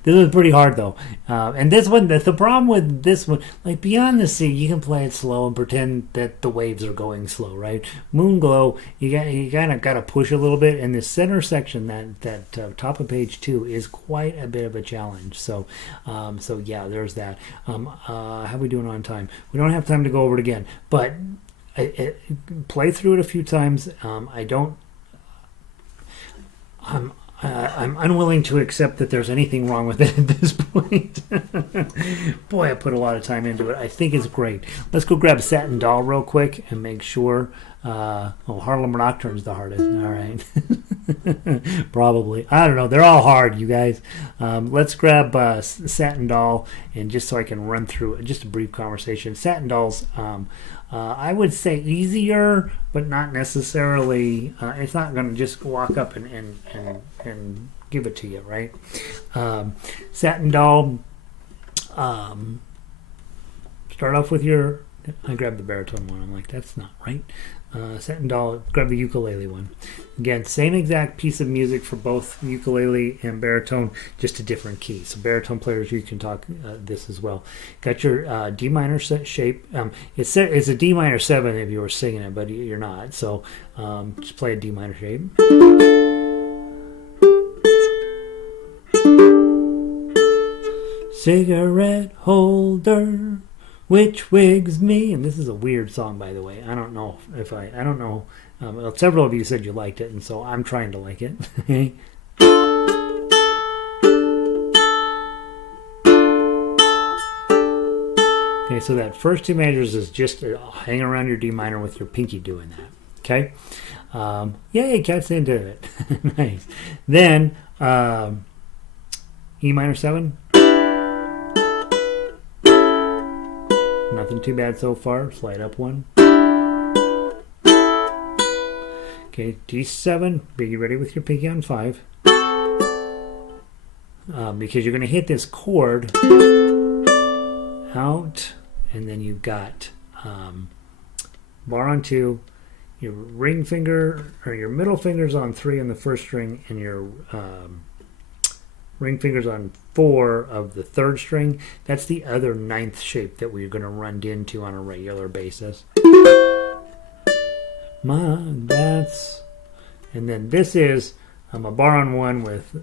was pretty hard, though. And this one, the problem with this one, like Beyond the Sea, you can play it slow and pretend that the waves are going slow, right? Moonglow, you kind of got to push a little bit, and the center section, that top of page 2, is quite a bit of a challenge. So yeah, there's that. How are we doing on time? We don't have time to go over it again, but I'm unwilling to accept that there's anything wrong with it at this point. Boy, I put a lot of time into it. I think it's great. Let's go grab Satin Doll real quick and make sure. Harlem Nocturne's the hardest. All right. Probably. I don't know. They're all hard, you guys. Let's grab Satin Doll, and just so I can run through just a brief conversation. Satin Doll's, I would say, easier, but not necessarily. It's not going to just walk up and give it to you, right? Satin Doll. Start off with your. I grabbed the baritone one. I'm like, that's not right. Satin Doll, grab the ukulele one. Again, same exact piece of music for both ukulele and baritone, just a different key. So baritone players, you can talk this as well. Got your D minor shape. It's a D minor 7 if you were singing it, but you're not. So just play a D minor shape. Cigarette holder, which wigs me, and this is a weird song, by the way. I don't know if I don't know. Well, several of you said you liked it, and so I'm trying to like it. Okay, so that first 2 measures is just hanging around your D minor with your pinky doing that. Okay, yay, cat's into it. Nice. Then E minor 7. Nothing too bad so far. Slide up 1. Okay, D7. Be ready with your pinky on 5. Because you're going to hit this chord out, and then you've got bar on 2, your ring finger or your middle finger's on 3 on the first string, and your ring fingers on 4 of the 3rd string. That's the other 9th shape that we're going to run into on a regular basis. That's, and then this is a bar on 1 with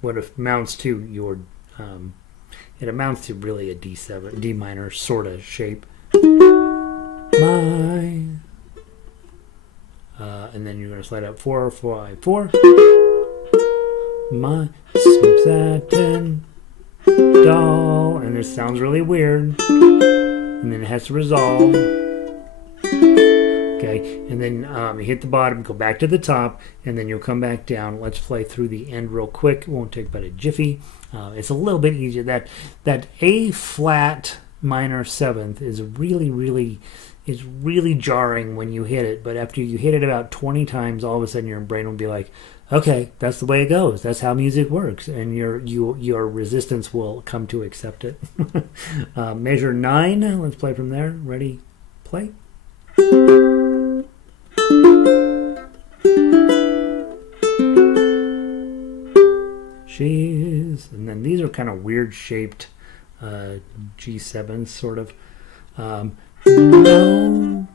what amounts to your it amounts to really a D7, D minor sort of shape. And then you're going to slide up 4, 5, 4. My satin doll, and this sounds really weird, and then it has to resolve. Okay, and then you hit the bottom, go back to the top, and then you'll come back down. Let's play through the end real quick. It won't take but a jiffy. It's a little bit easier. That A flat minor 7th is really jarring when you hit it, but after you hit it about 20 times, all of a sudden your brain will be like, okay, that's the way it goes. That's how music works, and your resistance will come to accept it. Measure 9. Let's play from there. Ready? Play. She's, and then these are kind of weird shaped G7s, sort of. Nobody's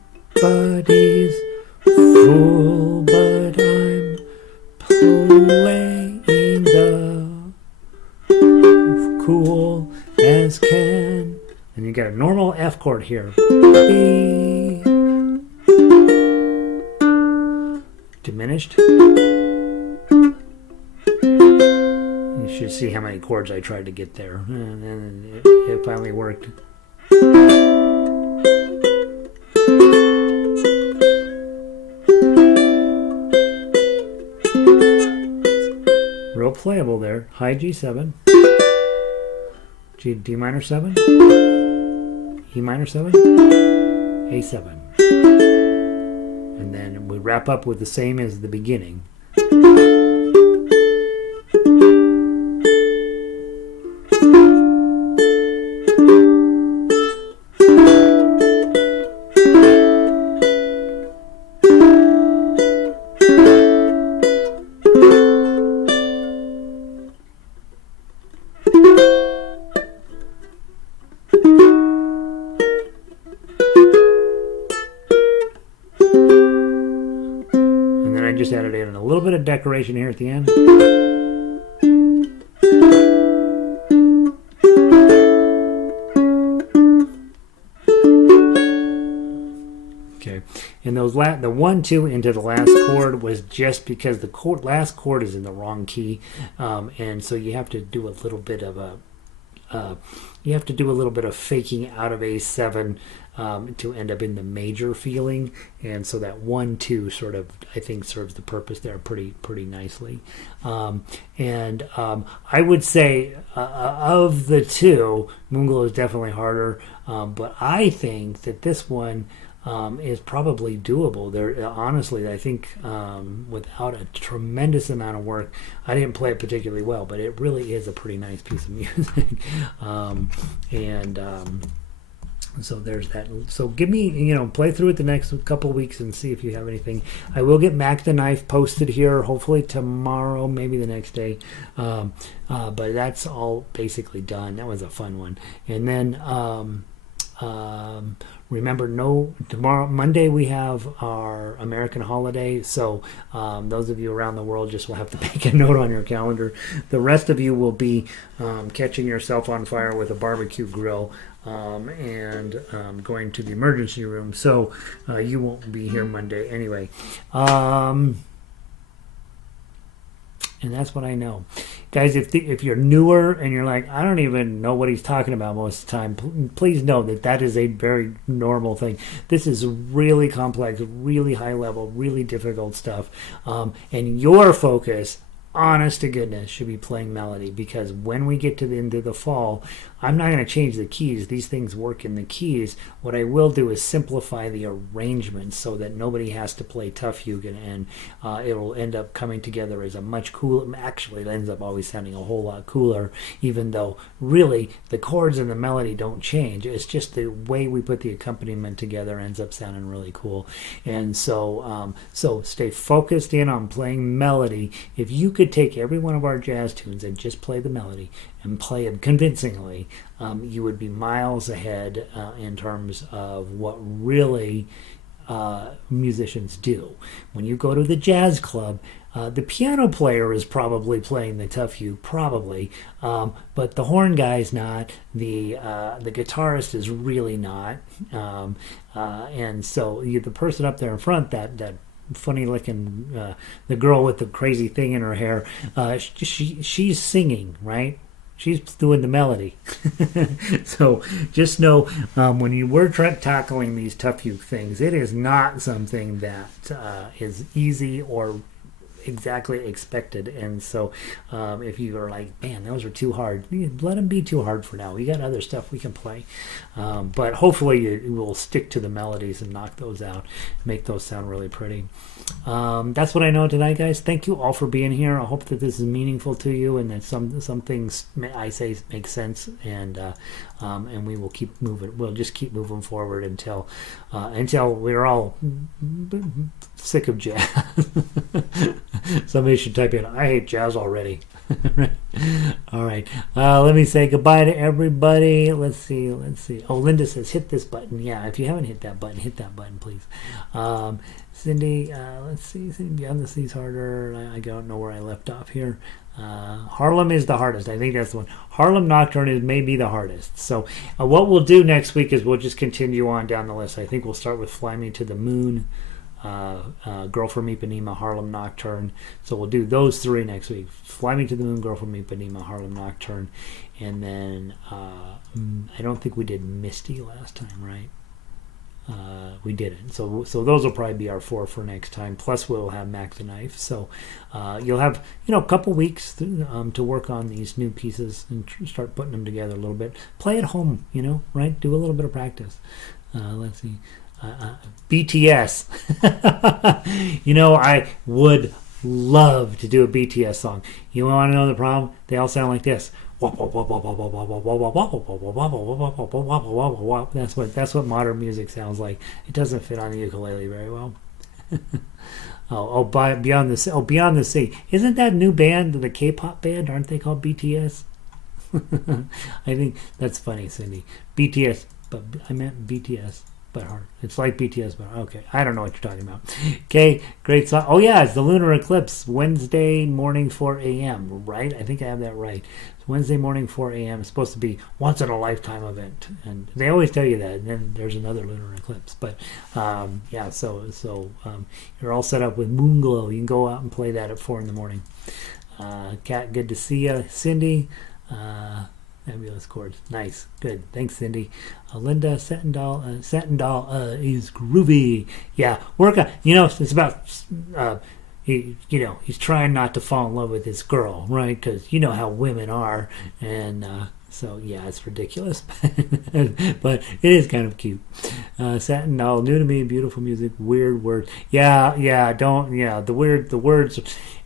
fool, but I'm playing the cool as can. And you got a normal F chord here. B. Diminished. You should see how many chords I tried to get there. And then it finally worked. Real playable there. High G7. D minor 7. E minor 7. A7. And then we wrap up with the same as the beginning. Just added in a little bit of decoration here at the end. Okay. And those the 1 2 into the last chord was just because the last chord is in the wrong key, and so you have to do a little bit of faking out of A7 to end up in the major feeling, and so that 1 2 sort of, I think, serves the purpose there pretty nicely. I would say of the two, Moonglow is definitely harder, but I think that this one is probably doable. There, honestly, I think without a tremendous amount of work, I didn't play it particularly well, but it really is a pretty nice piece of music. So there's that. So give me, play through it the next couple of weeks and see if you have anything. I will get Mac the Knife posted here, hopefully tomorrow, maybe the next day. But that's all basically done. That was a fun one. And then remember, tomorrow, Monday, we have our American holiday. So those of you around the world just will have to make a note on your calendar. The rest of you will be catching yourself on fire with a barbecue grill. And going to the emergency room, so you won't be here Monday anyway. And that's what I know, guys. If you're newer and you're like, I don't even know what he's talking about most of the time, please know that is a very normal thing. This is really complex, really high level, really difficult stuff, and your focus, honest to goodness, should be playing melody, because when we get to the end of the fall, I'm not going to change the keys. These things work in the keys. What I will do is simplify the arrangement so that nobody has to play tough fugue, and it will end up coming together as a much cooler. Actually, it ends up always sounding a whole lot cooler, even though really the chords and the melody don't change. It's just the way we put the accompaniment together ends up sounding really cool. And so stay focused in on playing melody. If you could take every one of our jazz tunes and just play the melody and play it convincingly, you would be miles ahead in terms of what really musicians do. When you go to the jazz club, the piano player is probably playing the tough fugue, probably, but the horn guy's not. The guitarist is really not, and so the person up there in front, that funny looking, the girl with the crazy thing in her hair, she's singing, right? She's doing the melody. So just know, when you were tackling these tough fugue things, it is not something that is easy or exactly expected. And so if you are like, man, those are too hard, let them be too hard for now. We got other stuff we can play, but hopefully you will stick to the melodies and knock those out, make those sound really pretty. That's what I know tonight, guys. Thank you all for being here. I hope that this is meaningful to you, and that some things I say make sense, and we will keep moving. We'll just keep moving forward until we're all sick of jazz. Somebody should type in, I hate jazz already. All right. Let me say goodbye to everybody. Let's see. Oh, Linda says, hit this button. Yeah, if you haven't hit that button, please. Cindy, let's see. Cindy, Beyond the Seas harder. I don't know where I left off here. Harlem is the hardest. I think that's the one. Harlem Nocturne is maybe the hardest. So what we'll do next week is we'll just continue on down the list. I think we'll start with Fly Me to the Moon, Girl from Ipanema, Harlem Nocturne. So we'll do those three next week. Fly Me to the Moon, Girl from Ipanema, Harlem Nocturne. And then I don't think we did Misty last time, right? We didn't. So those will probably be our 4 for next time. Plus we'll have Mac the Knife. So you'll have a couple weeks to work on these new pieces and start putting them together a little bit. Play at home, right? Do a little bit of practice. Let's see. BTS. I would love to do a BTS song. You want to know the problem? They all sound like this. That's what modern music sounds like. It doesn't fit on the ukulele very well. Beyond the Sea. Oh, Beyond the Sea. Isn't that new band, the K-pop band? Aren't they called BTS? I think that's funny, Cindy. BTS, but I meant BTS. but hard. It's like BTS, but okay. I don't know what you're talking about. Okay, great song. Oh yeah, it's the lunar eclipse, Wednesday morning 4 a.m. Right? I think I have that right. It's Wednesday morning 4 a.m. It's supposed to be once in a lifetime event, and they always tell you that. And then there's another lunar eclipse, but yeah. So you're all set up with moon glow. You can go out and play that at 4 in the morning. Kat, good to see you. Cindy. Fabulous chords. Nice. Good. Thanks, Cindy. Linda, Satin Doll is groovy. Yeah. Work on, it's about, he's trying not to fall in love with this girl, right? Because you know how women are. And, so, yeah, it's ridiculous. But it is kind of cute. Satin Doll, new to me, beautiful music, weird words. Yeah, the words.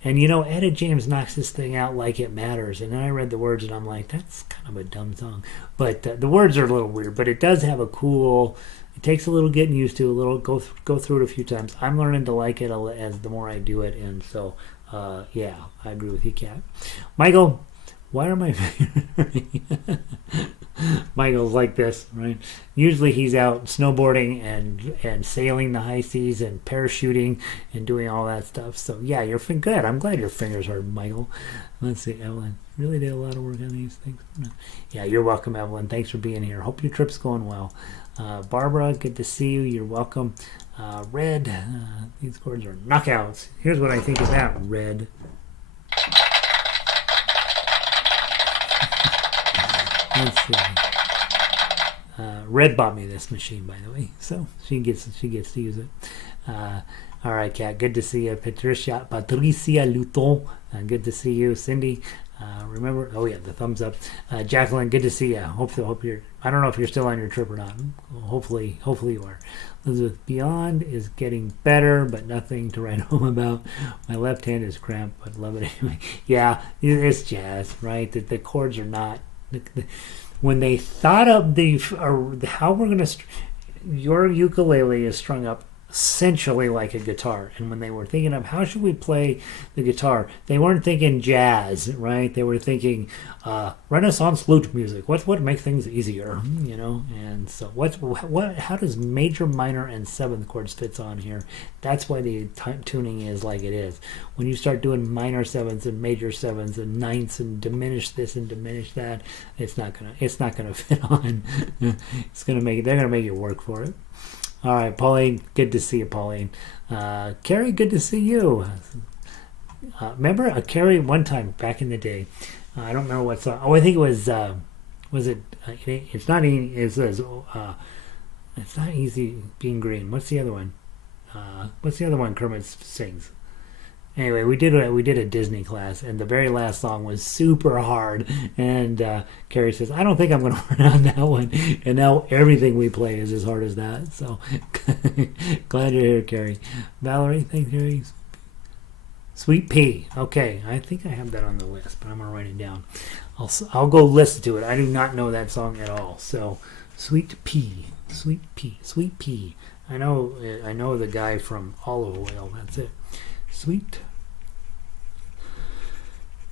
And, Etta James knocks this thing out like it matters. And then I read the words and I'm like, that's kind of a dumb song. But the words are a little weird. But it does have a cool, it takes a little getting used to, a little, go through it a few times. I'm learning to like it as the more I do it. And so, yeah, I agree with you, Kat. Michael. Why are my Michael's like this, right? Usually he's out snowboarding and sailing the high seas and parachuting and doing all that stuff. So yeah, you're good. I'm glad your fingers are, Michael. Let's see, Evelyn. Really did a lot of work on these things. Yeah, you're welcome, Evelyn. Thanks for being here. Hope your trip's going well. Barbara, good to see you. You're welcome. Red, these chords are knockouts. Here's what I think of that, Red. Let's see. Red bought me this machine, by the way, so she gets to use it. All right, Kat, good to see you. Patricia Luton, good to see you. Cindy, remember? Oh yeah, the thumbs up. Jacqueline, good to see you. Hope you're. I don't know if you're still on your trip or not. Hopefully you are. Elizabeth, Beyond is getting better, but nothing to write home about. My left hand is cramped, but love it anyway. Yeah, it's jazz, right? The chords are not. When they thought of how we're going to, your ukulele is strung up essentially like a guitar. And when they were thinking of how should we play the guitar, they weren't thinking jazz, right? They were thinking Renaissance flute music. What makes things easier, And so how does major, minor, and seventh chords fits on here? That's why the tuning is like it is. When you start doing minor sevenths and major sevenths and ninths and diminish this and diminish that, it's not gonna fit on. They're gonna make you work for it. All right, Pauline, good to see you, Pauline. Carrie, good to see you. Remember Carrie one time back in the day? I don't remember what song. Oh, I think it was it? It's not easy. It says it's not easy being green. What's the other one? What's the other one Kermit sings? Anyway, we did a Disney class, and the very last song was super hard. And Carrie says, "I don't think I'm going to learn on that one." And now everything we play is as hard as that. So glad you're here, Carrie. Valerie, thanks, Carrie. Sweet Pea. Okay, I think I have that on the list, but I'm going to write it down. I'll go listen to it. I do not know that song at all. So, Sweet Pea. I know the guy from Olive Oil. That's it. Sweet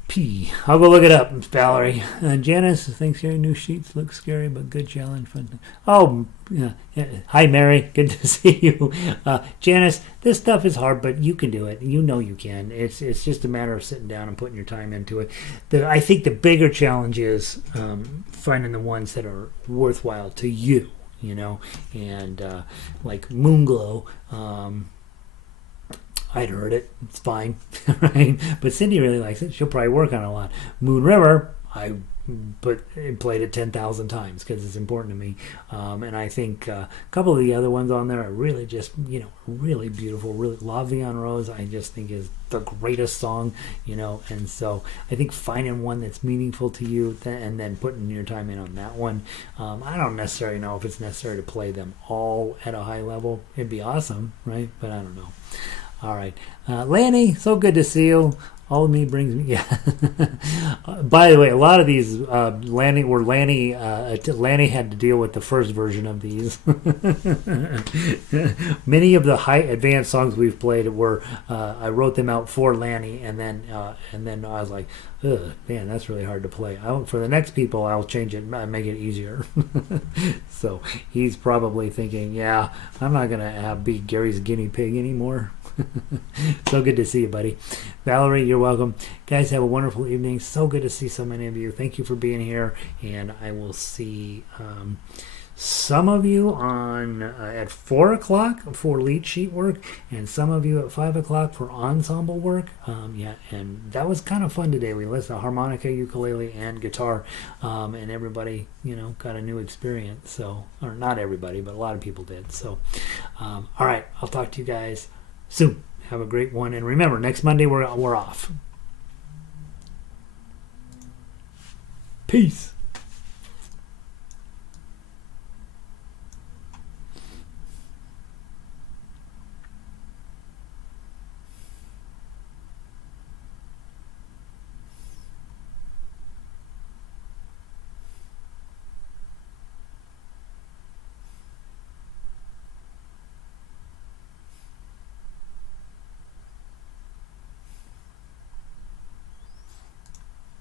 P. I'll go look it up, Valerie. Janice, thanks, Gary. New sheets look scary, but good challenge. Fun. Oh, yeah. Hi, Mary. Good to see you. Janice, this stuff is hard, but you can do it. You know you can. It's just a matter of sitting down and putting your time into it. I think the bigger challenge is finding the ones that are worthwhile to you, and like Moonglow. I'd heard it. It's fine, right? But Cindy really likes it. She'll probably work on it a lot. Moon River, I played it 10,000 times because it's important to me. And I think a couple of the other ones on there are really just, really beautiful. Really, La Vie en Rose, I just think is the greatest song, And so I think finding one that's meaningful to you and then putting your time in on that one. I don't necessarily know if it's necessary to play them all at a high level. It'd be awesome, right? But I don't know. All right. Lanny, so good to see you. All of me brings me. Yeah. By the way, a lot of these Lanny had to deal with the first version of these. Many of the high advanced songs we've played were I wrote them out for Lanny, and then I was like, ugh, man, that's really hard to play. For the next people, I'll change it and make it easier. So he's probably thinking, yeah, I'm not gonna be Gary's guinea pig anymore. So good to see you, buddy. Valerie, you're welcome. Guys, have a wonderful evening. So good to see so many of you. Thank you for being here, and I will see some of you on at 4 o'clock for lead sheet work, and some of you at 5 o'clock for ensemble work. Yeah, and that was kind of fun today. We listened to harmonica, ukulele, and guitar, and everybody, got a new experience. So, or not everybody, but a lot of people did. So, all right, I'll talk to you guys soon. Have a great one, and remember, next Monday we're off. Peace.